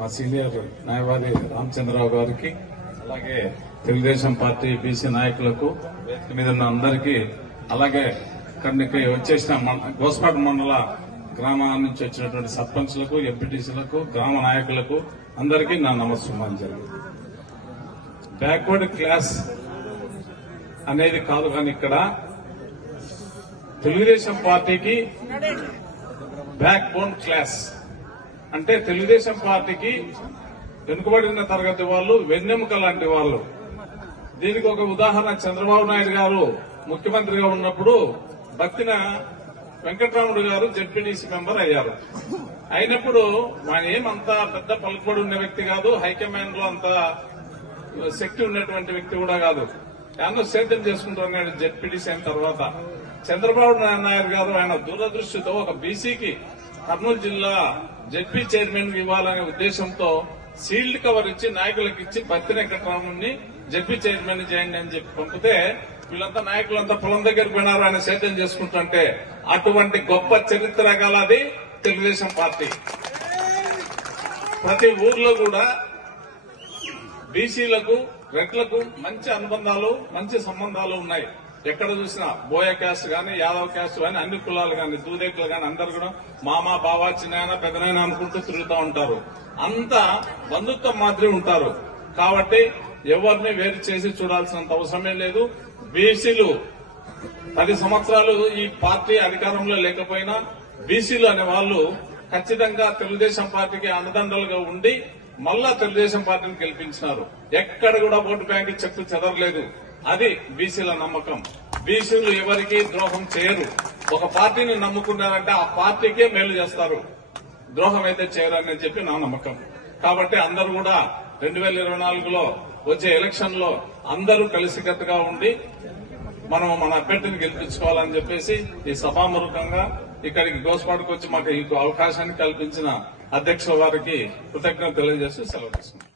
మా సీనియర్ న్యాయవాది రామచంద్రరావు గారికి, అలాగే తెలుగుదేశం పార్టీ బీసీ నాయకులకు, వేదిక మీద ఉన్న అందరికీ, అలాగే ఇక్కడికి వచ్చేసిన గోస్పాట మండల గ్రామాల నుంచి వచ్చినటువంటి సర్పంచ్లకు, ఎంపీటీసీలకు, గ్రామ నాయకులకు అందరికీ నా నమస్సుమాంజలి. బ్యాక్వర్డ్ క్లాస్ అనేది కాదు, కానీ ఇక్కడ తెలుగుదేశం పార్టీకి బ్యాక్ బోన్ క్లాస్ అంటే తెలుగుదేశం పార్టీకి వెనుకబడిన తరగతి వాళ్ళు, వెన్నెముక లాంటి వాళ్ళు. దీనికి ఒక ఉదాహరణ, చంద్రబాబు నాయుడు గారు ముఖ్యమంత్రిగా ఉన్నప్పుడు భక్తిన వెంకటరాముడు గారు జెడ్పీటీసీ మెంబర్ అయ్యారు. అయినప్పుడు ఆయన ఏమంతా పెద్ద పలుకుబడి ఉన్న వ్యక్తి కాదు, హైకమాండ్ లో అంత శక్తి ఉన్నటువంటి వ్యక్తి కూడా కాదు. ఏమో సేద్యం చేసుకుంటున్నాడు జెడ్పీటీసీ అయిన తర్వాత. చంద్రబాబు నాయుడు గారు ఆయన దూరదృష్టితో ఒక బీసీకి కర్నూలు జిల్లా జెడ్పీ చైర్మన్ ఇవ్వాలనే ఉద్దేశంతో సీల్డ్ కవర్ ఇచ్చి నాయకులకు ఇచ్చి భక్తి వెంకటరాముని జెడ్పీ చైర్మన్ చేయండి అని చెప్పి పంపితే వీళ్ళంతా నాయకులంతా పొలం దగ్గరికి పోయినారు ఆయన సేద్యం చేసుకుంటుంటే. అటువంటి గొప్ప చరిత్ర గలది తెలుగుదేశం పార్టీ. ప్రతి ఊర్లో కూడా బీసీలకు, రెడ్లకు మంచి అనుబంధాలు, మంచి సంబంధాలు ఉన్నాయి. ఎక్కడ చూసినా బోయ క్యాస్ట్ గాని, యాదవ్ క్యాస్ట్ గాని, అన్ని కులాలు గాని, దూదేకులు గాని అందరు కూడా మామ, బావ, చిన్నాయన, పెద్దనాయన అనుకుంటూ తిరుగుతూ ఉంటారు. అంతా బంధుత్వం మాదిరి ఉంటారు. కాబట్టి ఎవరిని వేరు చేసి చూడాల్సినంత అవసరమే లేదు. బీసీలు 10 సంవత్సరాలు ఈ పార్టీ అధికారంలో లేకపోయినా బీసీలు అనే వాళ్ళు ఖచ్చితంగా తెలుగుదేశం పార్టీకి అండదండలుగా ఉండి మళ్ళా తెలుగుదేశం పార్టీని గెలిపించినారు. ఎక్కడ కూడా ఓటు బ్యాంక్ చెక్కు చెదరలేదు. అది బీసీల నమ్మకం. బీసీలు ఎవరికి ద్రోహం చేయరు. ఒక పార్టీని నమ్ముకున్నారంటే ఆ పార్టీకే మేలు చేస్తారు, ద్రోహం అయితే చేయరని చెప్పి నా నమ్మకం. కాబట్టి అందరూ కూడా 2024లో వచ్చే ఎలక్షన్ లో అందరూ కలిసికట్టుగా ఉండి మనం మన అభ్యర్థిని గెలిపించుకోవాలని చెప్పేసి ఈ సభాముఖంగా ఇక్కడికి గోస్పాటుకు వచ్చి మాకు ఈ అవకాశాన్ని కల్పించిన అధ్యక్షుల వారికి కృతజ్ఞతలు తెలియజేస్తూ సెలవు తీసుకున్నాం.